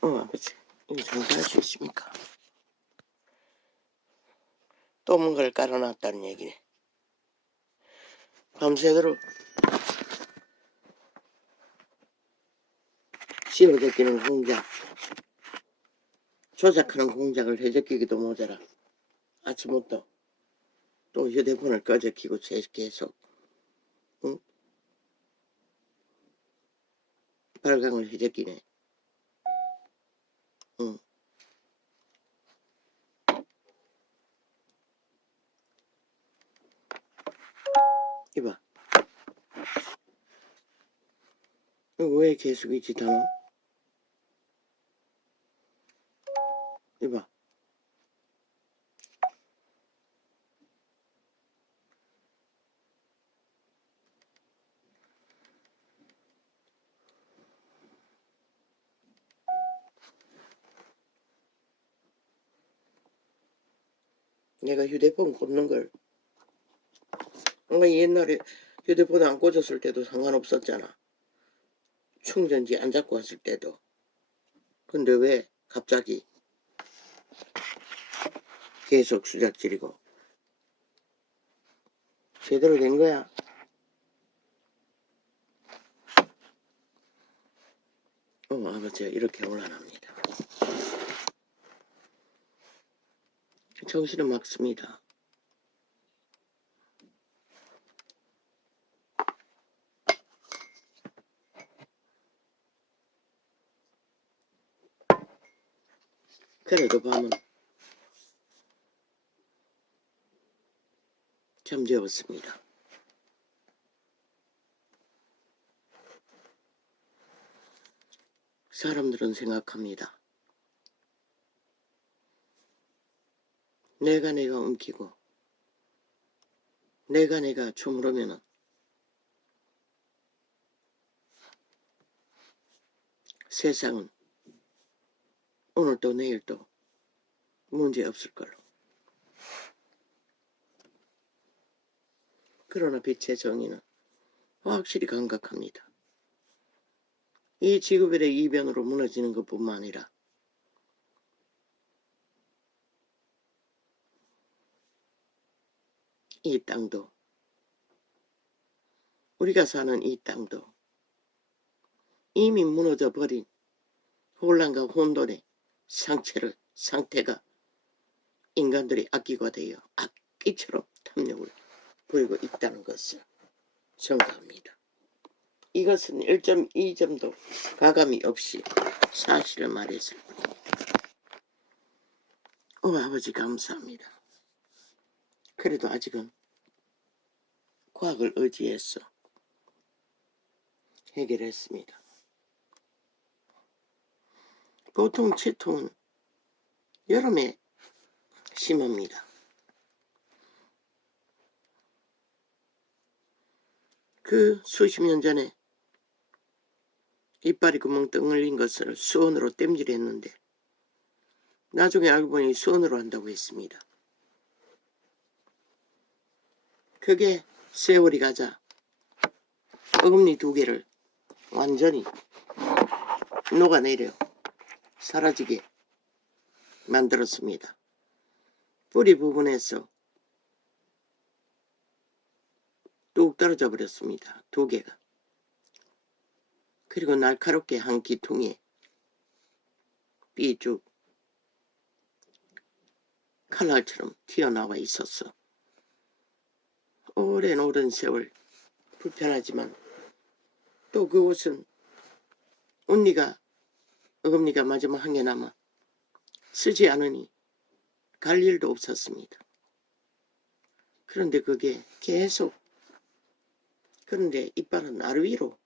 아버지, 이거 장사할 수 있습니까? 또 뭔가를 깔아놨다는 얘기네. 밤새도록 씌워제끼는 공작, 조작하는 공작을 해제끼기도 모자라 아침부터 또 휴대폰을 꺼져 키고 계속 응? 발광을 해제끼네. 응. 이봐, 이거 왜 계속 있지 다노? 이봐, 내가 휴대폰 꽂는 걸 옛날에 휴대폰 안 꽂았을 때도 상관없었잖아. 충전지 안 잡고 왔을 때도. 근데 왜 갑자기 계속 수작질이고. 제대로 된 거야. 아버지가 이렇게 올라납니다. 정신은 막습니다. 그래도 밤은 잠재웠습니다. 사람들은 생각합니다. 내가 움키고 내가 주무르면은 세상은 오늘도 내일도 문제 없을 걸로. 그러나 빛의 정의는 확실히 감각합니다. 이 지구별의 이변으로 무너지는 것뿐만 아니라 이 땅도, 우리가 사는 이 땅도 이미 무너져 버린 혼란과 혼돈의 상태가 인간들이 악기가 되어 악기처럼 탐욕을 부리고 있다는 것을 증거합니다. 이것은 1.2점도 가감이 없이 사실을 말했을 뿐입니다. 아버지 감사합니다. 그래도 아직은 과학을 의지해서 해결했습니다. 보통 치통은 여름에 심합니다. 그 수십 년 전에 이빨이 구멍 뚫린 것을 수원으로 땜질했는데 나중에 알고 보니 수원으로 한다고 했습니다. 그게 세월이 가자 어금니 2개를 완전히 녹아내려 사라지게 만들었습니다. 뿌리 부분에서 뚝 떨어져 버렸습니다. 2개가. 그리고 날카롭게 한 기퉁에 삐쭉 칼날처럼 튀어나와 있었어. 오랜 세월 불편하지만 또 그곳은 어금니가 마지막 한 개 남아 쓰지 않으니 갈 일도 없었습니다. 그런데 그게 계속, 그런데 이빨은 아래 위로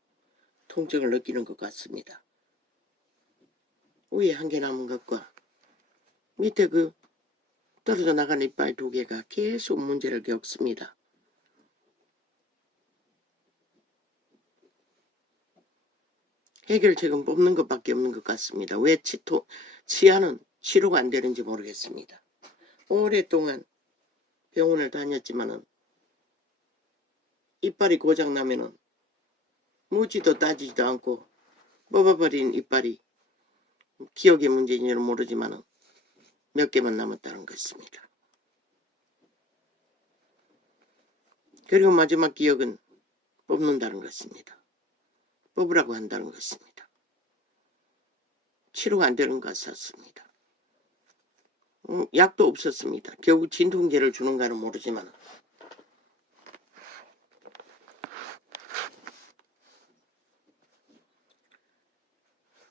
통증을 느끼는 것 같습니다. 위에 한 개 남은 것과 밑에 그 떨어져 나간 이빨 2개가 계속 문제를 겪습니다. 해결책은 뽑는 것밖에 없는 것 같습니다. 왜 치아는 치료가 안 되는지 모르겠습니다. 오랫동안 병원을 다녔지만은 이빨이 고장나면은 묻지도 따지지도 않고 뽑아버린 이빨이 기억의 문제인지는 모르지만은 몇 개만 남았다는 것입니다. 그리고 마지막 기억은 뽑는다는 것입니다. 뽑으라고 한다는 것입니다. 치료가 안 되는 것 같았습니다. 약도 없었습니다. 결국 진통제를 주는가는 모르지만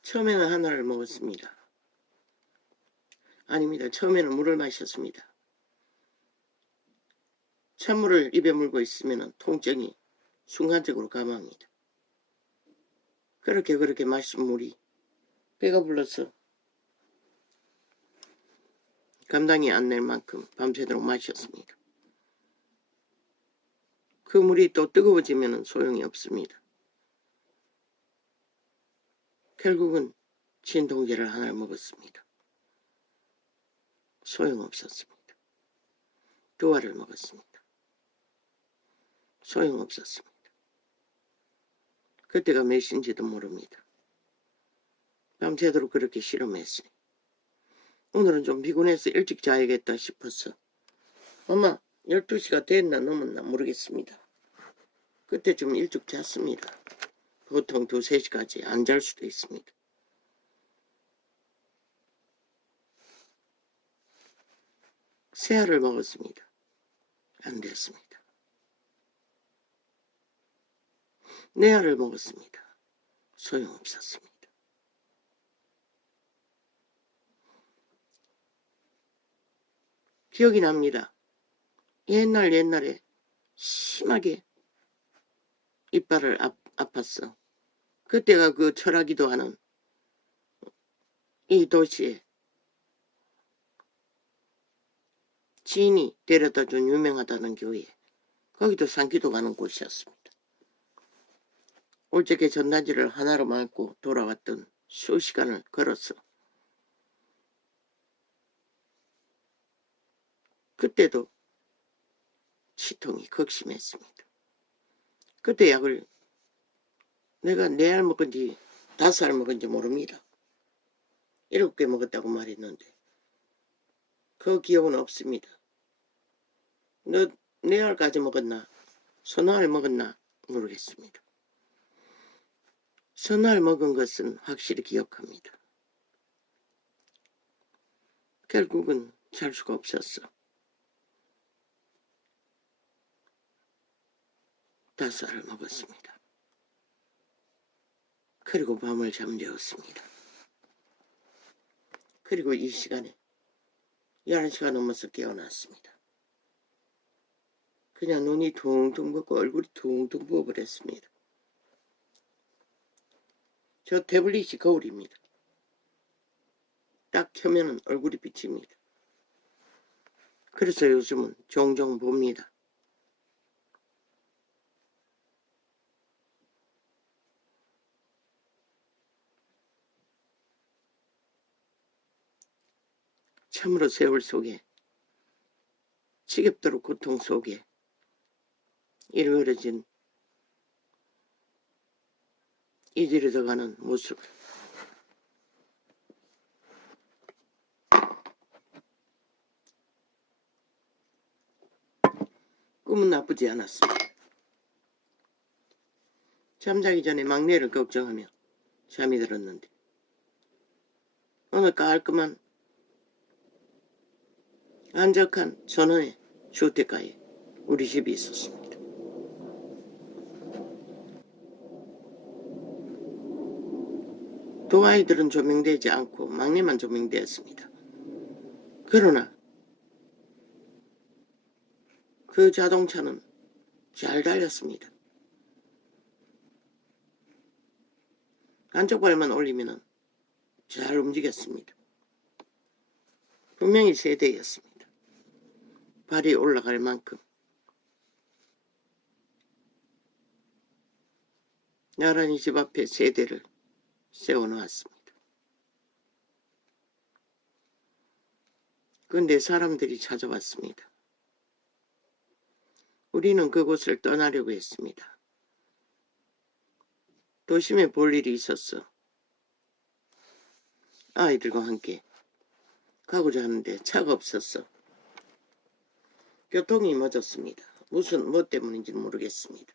처음에는 하나를 먹었습니다. 아닙니다. 처음에는 물을 마셨습니다. 찬물을 입에 물고 있으면 통증이 순간적으로 감합니다. 그렇게 마신 물이 배가 불러서 감당이 안 될 만큼 밤새도록 마셨습니다. 그 물이 또 뜨거워지면 소용이 없습니다. 결국은 진통제를 하나를 먹었습니다. 소용없었습니다. 두 알을 먹었습니다. 소용없었습니다. 그때가 몇인지도 모릅니다. 밤새도록 그렇게 실험했어요. 오늘은 좀 피곤해서 일찍 자야겠다 싶어서 아마 12시가 됐나 넘었나 모르겠습니다. 그때 좀 일찍 잤습니다. 보통 2, 3시까지 안 잘 수도 있습니다. 세 알을 먹었습니다. 안 됐습니다. 네 알을 먹었습니다. 소용없었습니다. 기억이 납니다. 옛날에 심하게 이빨을 아팠어. 그때가 그 철학이도 하는 이 도시에 지인이 데려다준 유명하다는 교회, 거기도 산기도 가는 곳이었습니다. 올적에 전단지를 하나로 말고 돌아왔던 수시간을 걸어서 그때도 치통이 극심했습니다. 그때 약을 내가 4알 먹은지 5알 먹은지 모릅니다. 7개 먹었다고 말했는데 그 기억은 없습니다. 너 4알까지 먹었나? 서너 알 먹었나? 모르겠습니다. 서너 알 먹은 것은 확실히 기억합니다. 결국은 잘 수가 없었어. 5알을 먹었습니다. 그리고 밤을 잠재웠습니다. 그리고 이 시간에 11시가 넘어서 깨어났습니다. 그냥 눈이 퉁퉁 붓고 얼굴이 퉁퉁 부어버렸습니다. 저 태블릿이 거울입니다. 딱 켜면 얼굴이 비칩니다. 그래서 요즘은 종종 봅니다. 참으로 세월 속에 지겹도록 고통 속에 이루어진 이들어가는 모습을 꿈은 나쁘지 않았습니다. 잠자기 전에 막내를 걱정하며 잠이 들었는데 어느 깔끔한 안적한 전원의 주택가에 우리 집이 있었습니다. 두 아이들은 조명되지 않고 막내만 조명되었습니다. 그러나 그 자동차는 잘 달렸습니다. 안쪽 발만 올리면 잘 움직였습니다. 분명히 세대였습니다. 발이 올라갈 만큼 나란히 집 앞에 세대를 세워놓았습니다. 그런데 사람들이 찾아왔습니다. 우리는 그곳을 떠나려고 했습니다. 도심에 볼 일이 있었어. 아이들과 함께 가고자 하는데 차가 없었어. 교통이 늦었습니다. 뭐 때문인지는 모르겠습니다.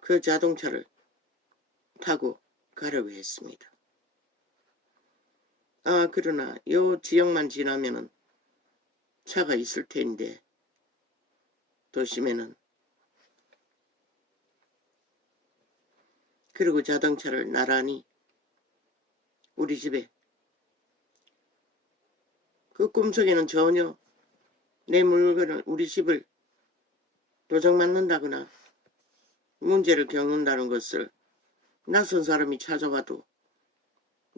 그 자동차를 타고 가려고 했습니다. 그러나 요 지역만 지나면은 차가 있을 텐데 도심에는. 그리고 자동차를 나란히 우리 집에, 그 꿈속에는 전혀 내 물건을, 우리 집을 도적맞는다거나 문제를 겪는다는 것을 낯선 사람이 찾아와도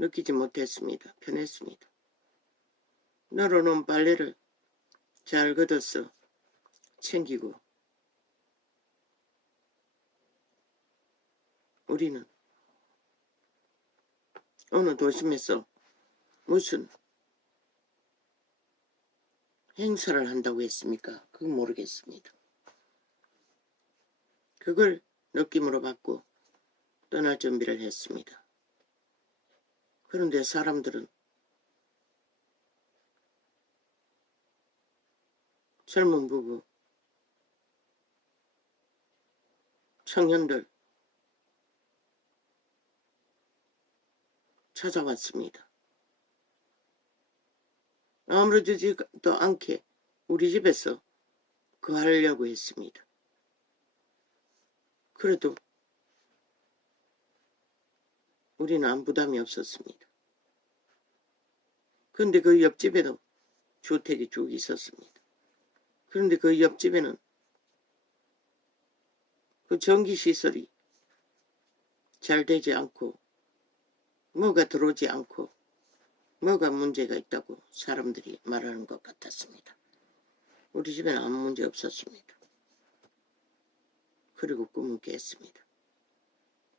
느끼지 못했습니다. 편했습니다. 널어놓은 빨래를 잘 걷어서 챙기고 우리는 어느 도심에서 무슨 행사를 한다고 했습니까? 그건 모르겠습니다. 그걸 느낌으로 받고 떠날 준비를 했습니다. 그런데 사람들은, 젊은 부부, 청년들 찾아왔습니다. 아무렇지도 않게 우리 집에서 거하려고 했습니다. 그래도 우리는 아무 부담이 없었습니다. 그런데 그 옆집에도 주택이 쭉 있었습니다. 그런데 그 옆집에는 그 전기시설이 잘 되지 않고 뭐가 들어오지 않고 뭐가 문제가 있다고 사람들이 말하는 것 같았습니다. 우리 집에는 아무 문제 없었습니다. 그리고 꿈은 깼습니다.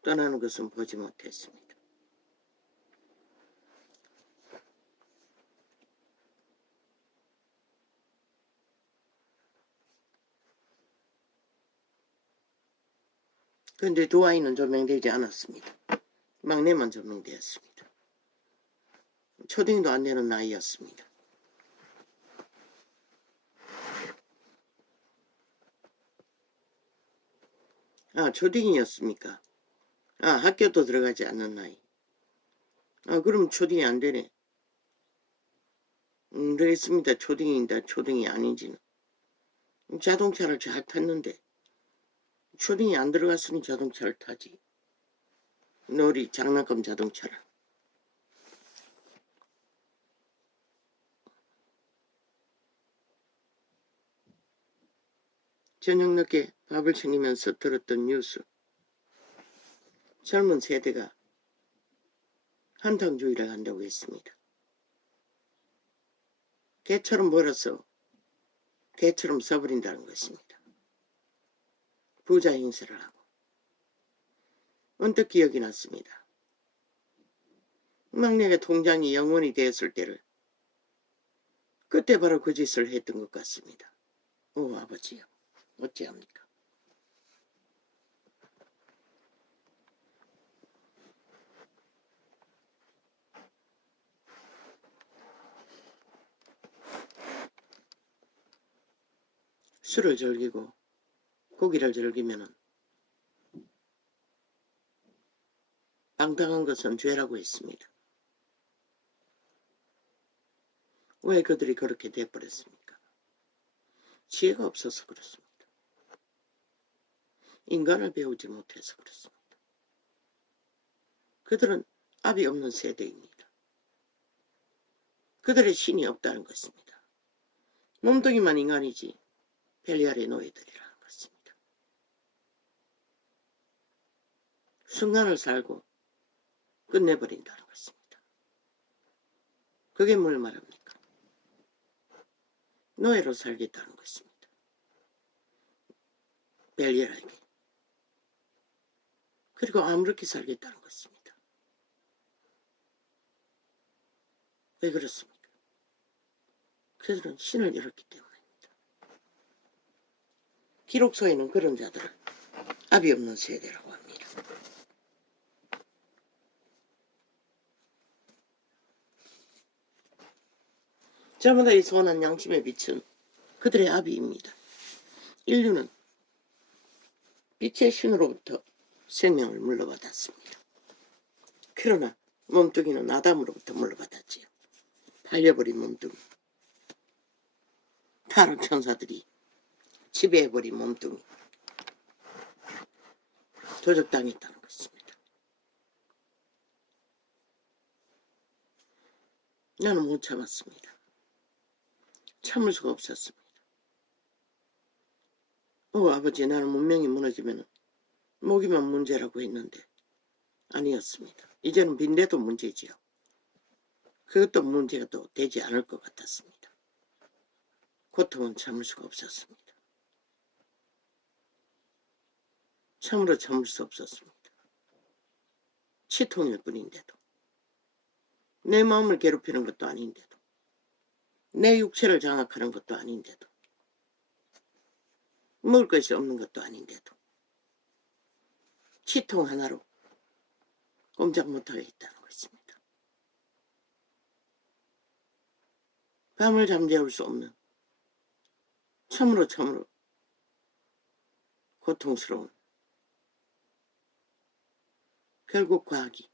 떠나는 것은 보지 못했습니다. 그런데 두 아이는 조명되지 않았습니다. 막내만 조명되었습니다. 초딩도 안 되는 나이였습니다. 초딩이었습니까? 학교도 들어가지 않는 나이. 그럼 초딩이 안 되네. 그랬습니다. 초딩인다 초딩이 아닌지는. 자동차를 잘 탔는데 초딩이 안 들어갔으니 자동차를 타지. 놀이 장난감 자동차를. 저녁 늦게 밥을 챙기면서 들었던 뉴스. 젊은 세대가 한탕주의를 한다고 했습니다. 개처럼 벌어서 개처럼 써버린다는 것입니다. 부자 행세를 하고. 언뜻 기억이 났습니다. 막내가 통장이 영원이 되었을 때를, 그때 바로 그 짓을 했던 것 같습니다. 아버지요. 어찌합니까? 술을 즐기고 고기를 즐기면은 방탕한 것은 죄라고 했습니다. 왜 그들이 그렇게 돼버렸습니까? 지혜가 없어서 그렇습니다. 인간을 배우지 못해서 그렇습니다. 그들은 압이 없는 세대입니다. 그들의 신이 없다는 것입니다. 몸뚱이만 인간이지 벨리알의 노예들이라는 것입니다. 순간을 살고 끝내버린다는 것입니다. 그게 뭘 말합니까? 노예로 살겠다는 것입니다. 벨리알에게. 그리고 아무렇게 살겠다는 것입니다. 왜 그렇습니까? 그들은 신을 잃었기 때문입니다. 기록서에는 그런 자들을 압이 없는 세대라고 합니다. 저마다 이 선한 양심에 비춘 그들의 압이입니다. 인류는 빛의 신으로부터 생명을 물러받았습니다. 그러나 몸뚱이는 아담으로부터 물러받았지요. 팔려버린 몸뚱이. 타락 천사들이 지배해버린 몸뚱이. 도적당했다는 것입니다. 나는 못 참았습니다. 참을 수가 없었습니다. 아버지, 나는 문명이 무너지면 모기만 문제라고 했는데 아니었습니다. 이제는 빈대도 문제지요. 그것도 문제가 또 되지 않을 것 같았습니다. 고통은 참을 수가 없었습니다. 참으로 참을 수 없었습니다. 치통일 뿐인데도, 내 마음을 괴롭히는 것도 아닌데도, 내 육체를 장악하는 것도 아닌데도, 먹을 것이 없는 것도 아닌데도 치통 하나로 꼼짝 못하겠다는 것입니다. 밤을 잠재울 수 없는 참으로 고통스러운, 결국 과학이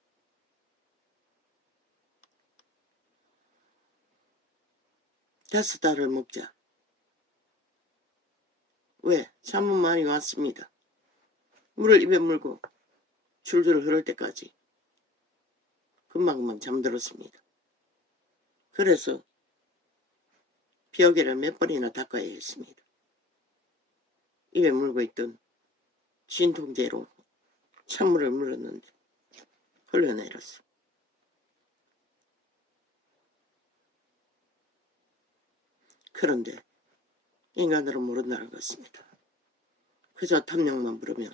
다섯 달을 먹자. 왜? 잠은 많이 왔습니다. 물을 입에 물고 줄줄 흐를 때까지 금방금방 잠들었습니다. 그래서 벽에를 몇 번이나 닦아야 했습니다. 입에 물고 있던 진통제로 찬물을 물었는데 흘러내렸어. 그런데 인간들은 모른다는 것입니다. 그저 탐욕만 부르면,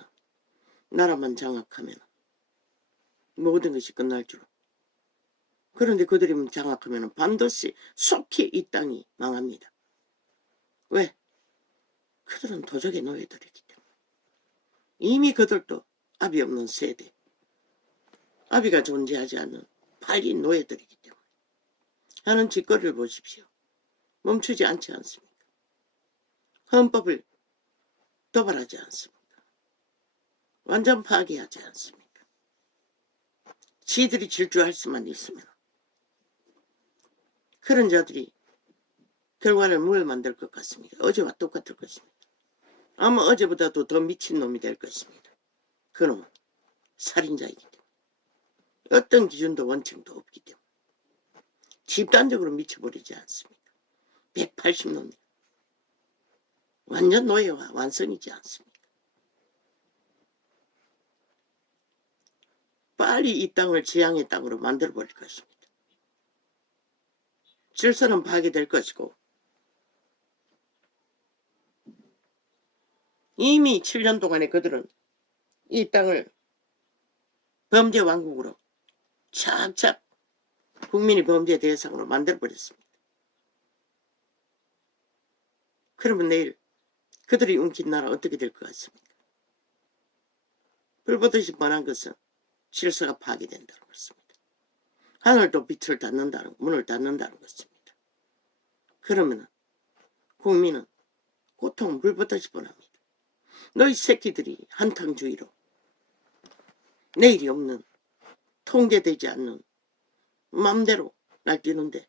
나라만 장악하면 모든 것이 끝날 줄. 그런데 그들이 장악하면 반드시 속히 이 땅이 망합니다. 왜? 그들은 도적의 노예들이기 때문에. 이미 그들도 압이 없는 세대, 압이가 존재하지 않는 팔린 노예들이기 때문에. 하는 짓거리를 보십시오. 멈추지 않지 않습니까? 헌법을 도발하지 않습니까? 완전 파괴하지 않습니까? 지들이 질주할 수만 있으면 그런 자들이 결과를 뭘 만들 것 같습니까? 어제와 똑같을 것입니다. 아마 어제보다도 더 미친 놈이 될 것입니다. 그놈은 살인자이기 때문에. 어떤 기준도 원칙도 없기 때문에 집단적으로 미쳐버리지 않습니다. 180놈이 완전 노예와 완성이지 않습니까? 빨리 이 땅을 재앙의 땅으로 만들어버릴 것입니다. 질서는 파괴될 것이고 이미 7년 동안에 그들은 이 땅을 범죄 왕국으로 착착 국민이 범죄 대상으로 만들어버렸습니다. 그러면 내일 그들이 움킨 나라 어떻게 될 것 같습니까? 불보듯이 뻔한 것은 질서가 파괴된다는 것입니다. 하늘도 빛을 닫는다는, 문을 닫는다는 것입니다. 그러면 국민은 고통 불보듯이 뻔합니다. 너희 새끼들이 한탕주의로 내일이 없는, 통제되지 않는 맘대로 날뛰는데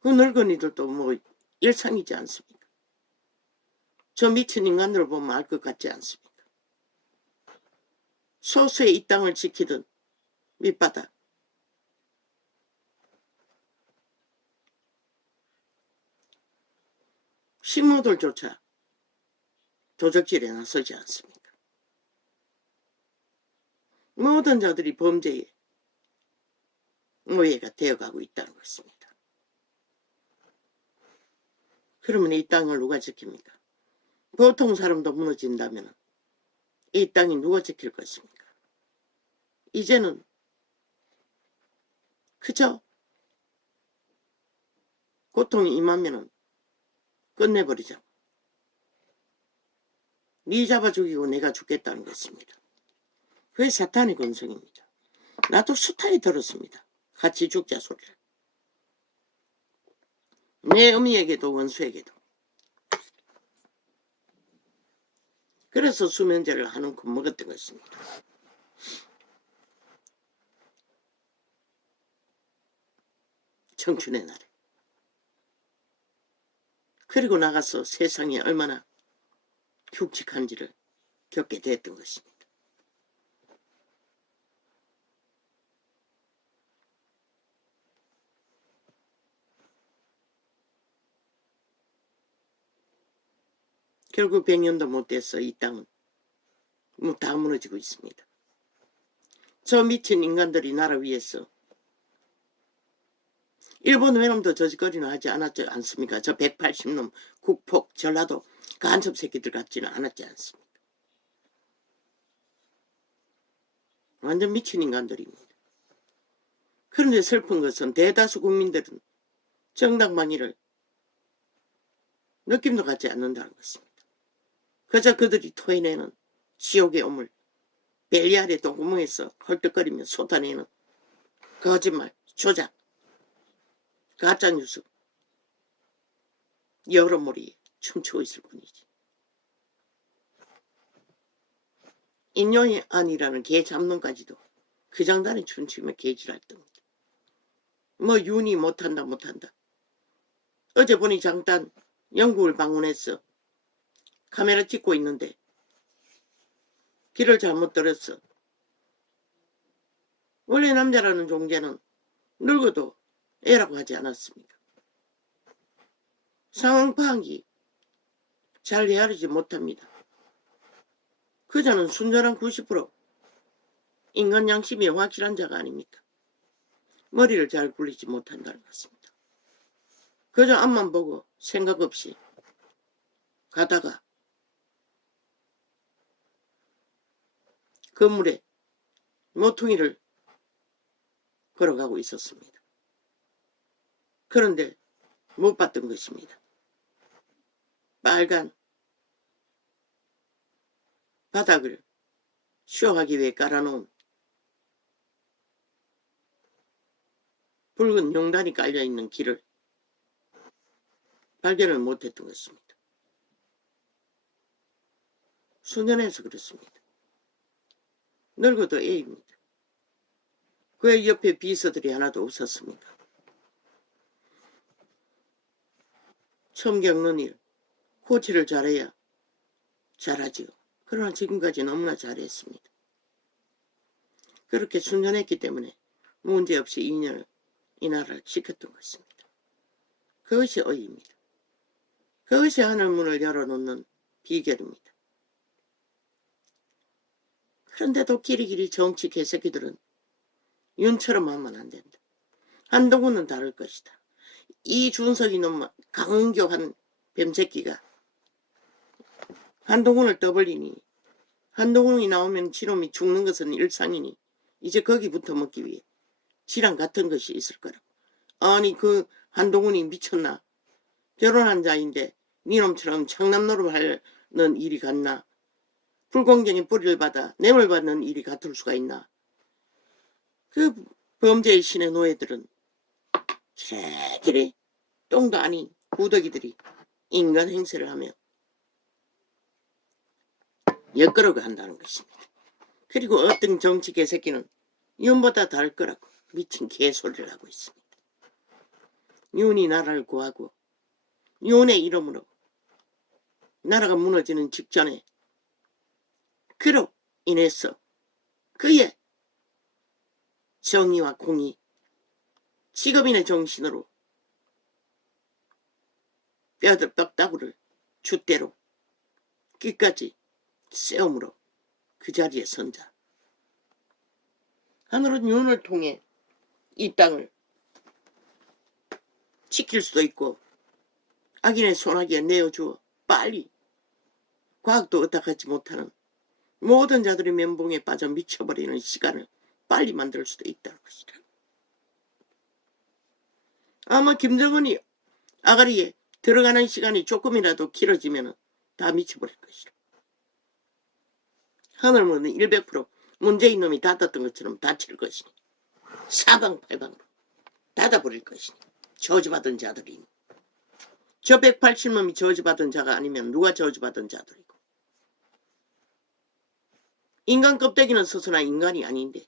그 늙은이들도 뭐 일상이지 않습니까? 저 미친 인간들을 보면 알 것 같지 않습니까? 소수의 이 땅을 지키던 밑바닥, 식모들조차 도적질에 나서지 않습니까? 모든 자들이 범죄의 노예가 되어가고 있다는 것입니다. 그러면 이 땅을 누가 지킵니까? 보통 사람도 무너진다면 이 땅이 누가 지킬 것입니까? 이제는 그저 고통이 임하면은 끝내버리자. 네 잡아 죽이고 내가 죽겠다는 것입니다. 그게 사탄의 근성입니다. 나도 숱하게 들었습니다. 같이 죽자 소리를. 내 어미에게도 원수에게도. 그래서 수면제를 한 움큼 먹었던 것입니다. 청춘의 날에. 그리고 나가서 세상이 얼마나 흉측한지를 겪게 됐던 것입니다. 결국 100년도 못 돼서 이 땅은 다 무너지고 있습니다. 저 미친 인간들이 나라 위해서 일본 외놈도 저짓거리는 하지 않았지 않습니까? 저 180놈 국폭 전라도 간첩 새끼들 같지는 않았지 않습니까? 완전 미친 인간들입니다. 그런데 슬픈 것은 대다수 국민들은 정당방위를 느낌도 갖지 않는다는 것입니다. 그저 그들이 토해내는 지옥의 오물, 벨리알의 똥구멍에서 헐떡거리며 쏟아내는 거짓말, 조작, 가짜뉴스 여러모리 춤추고 있을 뿐이지. 인용안이라는 개 잡놈까지도 그 장단에 춤추며 개질할 겁니다. 뭐 윤이 못한다. 어제 보니 잠깐 영국을 방문했어. 카메라 찍고 있는데 길을 잘못 들었어. 원래 남자라는 존재는 늙어도 애라고 하지 않았습니까? 상황 파악이 잘 헤아리지 못합니다. 그자는 순전한 90% 인간 양심이 확실한 자가 아닙니까? 머리를 잘 굴리지 못한다는 것입니다. 그저 앞만 보고 생각 없이 가다가 건물에 모퉁이를 걸어가고 있었습니다. 그런데 못 봤던 것입니다. 빨간 바닥을 쇼하기 위해 깔아놓은 붉은 용단이 깔려있는 길을 발견을 못했던 것입니다. 순전해서 그렇습니다. 늙어도 애입니다. 그의 옆에 비서들이 하나도 없었습니까? 처음 겪는 일, 코치를 잘해야 잘하지요. 그러나 지금까지 너무나 잘했습니다. 그렇게 순전했기 때문에 문제없이 이 나라를 지켰던 것입니다. 그것이 의입니다. 그것이 하늘문을 열어놓는 비결입니다. 그런데도 끼리끼리 정치 개새끼들은 윤처럼 하면 안 된다. 한동훈은 다를 것이다. 이 준석이 놈 강은교한 뱀새끼가 한동훈을 떠벌리니 한동훈이 나오면 지놈이 죽는 것은 일상이니 이제 거기부터 먹기 위해 지랑 같은 것이 있을 거라고. 아니 그 한동훈이 미쳤나? 결혼한 자인데 니놈처럼 창남노릇 하는 일이 같나? 불공정의 뿌리를 받아 뇌물받는 일이 같을 수가 있나? 그 범죄의 신의 노예들은 기레기레 똥도 아닌 구더기들이 인간 행세를 하며 엿거러고 한다는 것입니다. 그리고 어떤 정치 개새끼는 윤보다 다를 거라고 미친 개소리를 하고 있습니다. 윤이 나라를 구하고 윤의 이름으로 나라가 무너지는 직전에 그로 인해서 그의 정의와 공의, 직업인의 정신으로 뼈다구를 줏대로 끝까지 세움으로 그 자리에 선자. 하늘은 윤을 통해 이 땅을 지킬 수도 있고 악인의 손아귀에 내어주어 빨리 과학도 어떡하지 못하는 모든 자들의 면봉에 빠져 미쳐버리는 시간을 빨리 만들 수도 있다는 것이다. 아마 김정은이 아가리에 들어가는 시간이 조금이라도 길어지면 다 미쳐버릴 것이다. 하늘문은 100% 문재인 놈이 닫았던 것처럼 닫힐 것이니 사방팔방으로 닫아버릴 것이니 저주받은 자들이니 저 180놈이 저주받은 자가 아니면 누가 저주받은 자들이고 인간 껍데기는 서서나 인간이 아닌데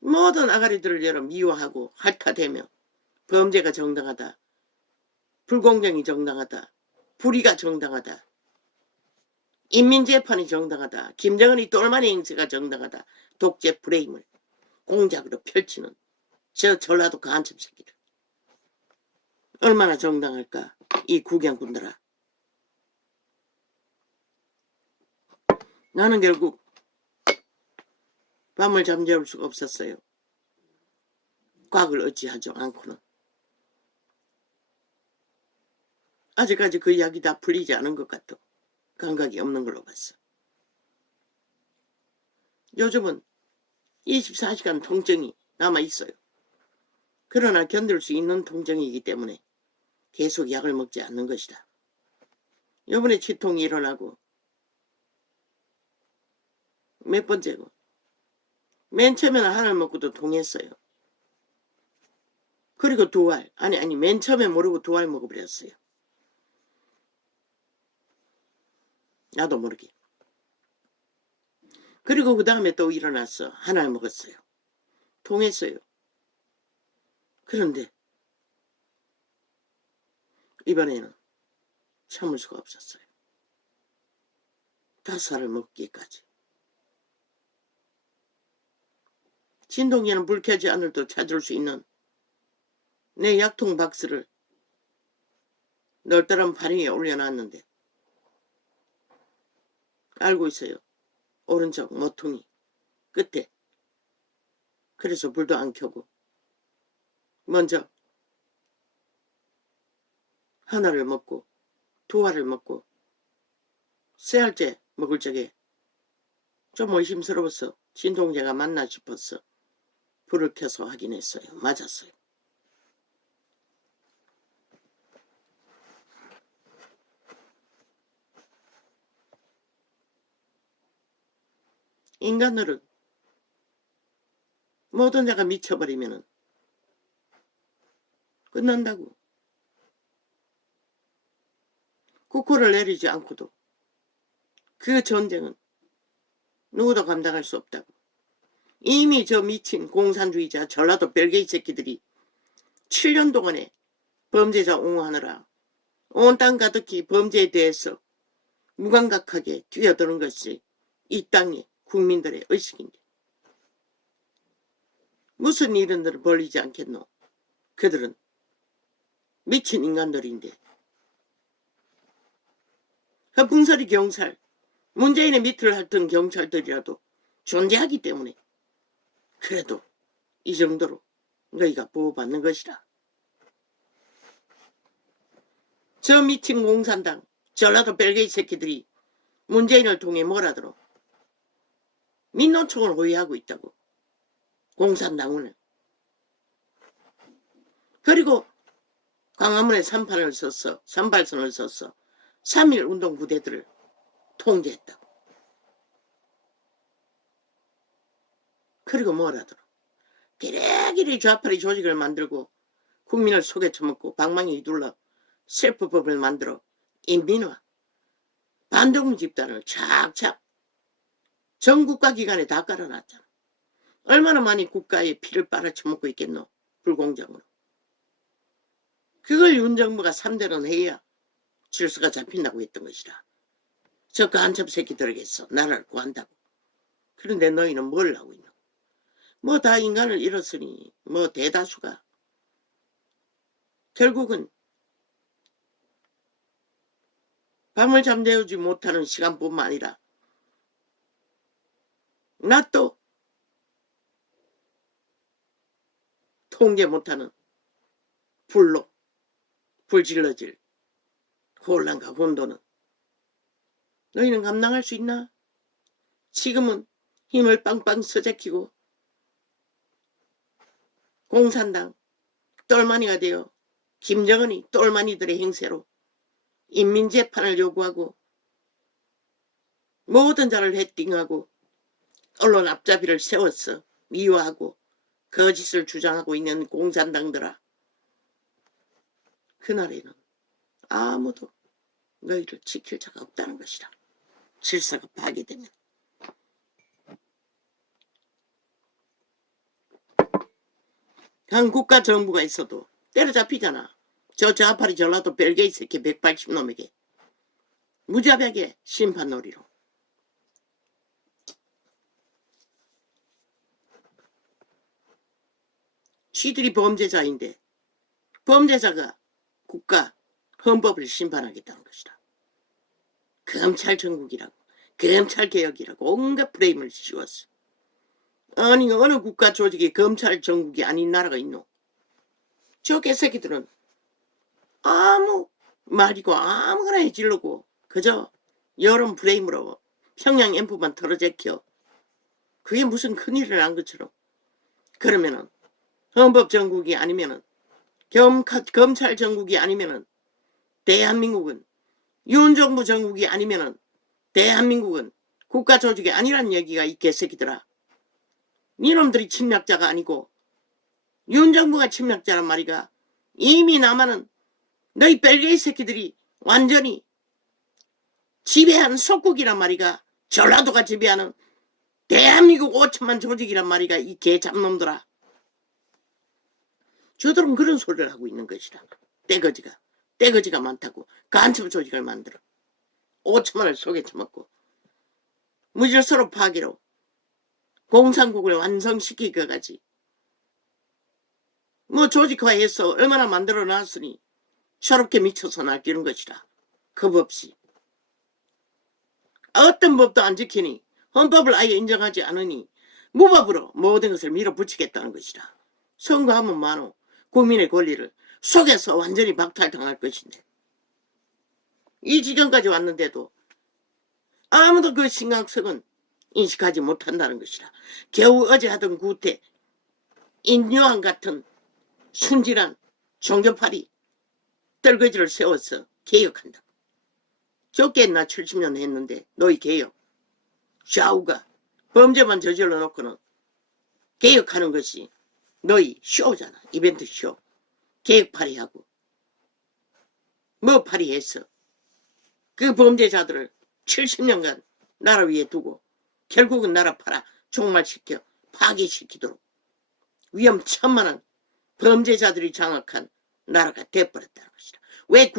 모든 아가리들을 여러 미워하고 핥아대며 범죄가 정당하다, 불공정이 정당하다, 불의가 정당하다, 인민재판이 정당하다, 김정은이 똘마니 행세가 정당하다, 독재 프레임을 공작으로 펼치는 저 전라도 간첩 새끼들. 얼마나 정당할까 이 구경꾼들아. 나는 결국 밤을 잠재울 수가 없었어요. 꽉을 어찌하죠 않고는. 아직까지 그 이야기 다 풀리지 않은 것 같아. 감각이 없는 걸로 봤어. 요즘은 24시간 통증이 남아있어요. 그러나 견딜 수 있는 통증이기 때문에 계속 약을 먹지 않는 것이다. 요번에 치통이 일어나고 몇 번째고 맨 처음에는 하나를 먹고도 통했어요. 그리고 두 알, 아니 맨 처음에 모르고 두 알 먹어버렸어요. 나도 모르게. 그리고 그 다음에 또 일어났어. 하나를 먹었어요. 통했어요. 그런데 이번에는 참을 수가 없었어요. 5알을 먹기까지. 진동기는 불 켜지 않을도 찾을 수 있는 내 약통 박스를 널따란 발 위에 올려놨는데 알고 있어요. 오른쪽 모퉁이 끝에. 그래서 불도 안 켜고 먼저 하나를 먹고 두 알을 먹고 세 알째 먹을 적에 좀 의심스러웠어. 진통제가 맞나 싶었어. 불을 켜서 확인했어요. 맞았어요. 인간들은 모든 자가 미쳐버리면 끝난다고. 국호를 내리지 않고도 그 전쟁은 누구도 감당할 수 없다고. 이미 저 미친 공산주의자 전라도 벨게이 새끼들이 7년 동안에 범죄자 옹호하느라 온 땅 가득히 범죄에 대해서 무감각하게 뛰어드는 것이 이 땅의 국민들의 의식인데 무슨 일들을 벌리지 않겠노. 그들은 미친 인간들인데. 허풍서리 경찰, 문재인의 밑을 핥던 경찰들이라도 존재하기 때문에 그래도 이 정도로 너희가 보호받는 것이다. 저 미친 공산당 전라도 벨게이 새끼들이 문재인을 통해 뭐라더러 민노총을 호위하고 있다고. 공산당원을. 그리고 광화문에 38선을 썼어. 3.1 운동 부대들을 통제했다고. 그리고 뭐라더러 기레기리 좌파리 조직을 만들고 국민을 속에 처먹고 방망이 휘둘러 셀프법을 만들어 인민화 반동 집단을 착착 전 국가기관에 다 깔아놨잖아. 얼마나 많이 국가의 피를 빨아쳐먹고 있겠노. 불공정으로. 그걸 윤 정부가 3대론 해야 질서가 잡힌다고 했던 것이라. 저 간첩 새끼들에게서 나라를 구한다고. 그런데 너희는 뭘 하고 있노. 뭐 다 인간을 잃었으니 뭐 대다수가 결국은 밤을 잠재우지 못하는 시간뿐만 아니라 낮도 통제 못하는 불로 불질러질 혼란과 혼돈은 너희는 감당할 수 있나? 지금은 힘을 빵빵 써제키고 공산당 똘마니가 되어 김정은이 똘마니들의 행세로 인민재판을 요구하고 모든 자를 해팅하고 언론 앞잡이를 세워서 미화하고 거짓을 주장하고 있는 공산당들아, 그날에는 아무도 너희를 지킬 자가 없다는 것이다. 질서가 파괴되면. 한 국가 정부가 있어도 때려잡히잖아. 저 좌파리 전라도 벨게이 새끼 180놈에게 무자비하게 심판놀이로. 지들이 범죄자인데 범죄자가 국가 헌법을 심판하겠다는 것이다. 검찰 정국이라고, 검찰 개혁이라고 온갖 프레임을 씌웠어. 아니 어느 국가 조직이 검찰 정국이 아닌 나라가 있노? 저 개새끼들은 아무 말이고 아무거나 해질르고 그저 여론 프레임으로 평양 앰프만 털어제켜. 그게 무슨 큰일을 한 것처럼. 그러면은 헌법 정국이 아니면은 검찰 정국이 아니면은 대한민국은 윤정부 정국이 아니면은 대한민국은 국가 조직이 아니란 얘기가 이 개새끼들아. 니놈들이 침략자가 아니고 윤정부가 침략자란 말이가. 이미 남한은 너희 벨게이 새끼들이 완전히 지배한 속국이란 말이가. 전라도가 지배하는 대한민국 5천만 조직이란 말이가. 이 개잡놈들아. 저들은 그런 소리를 하고 있는 것이다. 떼거지가 많다고 간첩 조직을 만들어 5천만을 속에 처먹고 무질서로 파괴로 공산국을 완성시키기까지 뭐 조직화해서 얼마나 만들어 놨으니 저렇게 미쳐서 날뛰는 것이다. 겁 없이. 어떤 법도 안 지키니, 헌법을 아예 인정하지 않으니 무법으로 모든 것을 밀어붙이겠다는 것이다. 선거하면 많어. 국민의 권리를 속에서 완전히 박탈당할 것인데 이 지경까지 왔는데도 아무도 그 심각성은 인식하지 못한다는 것이다. 겨우 어제 하던 구태 인요한 같은 순진한 종교파리 떨거지를 세워서 개혁한다. 좁게나 70년 했는데 너희 개혁. 좌우가 범죄만 저질러 놓고는 개혁하는 것이 너희 쇼잖아. 이벤트 쇼. 개혁파리하고 뭐 파리했어. 그 범죄자들을 70년간 나라 위에 두고 결국은 나라 팔아 종말시켜 파괴시키도록 위험천만한 범죄자들이 장악한 나라가 돼버렸다는 것이다. 왜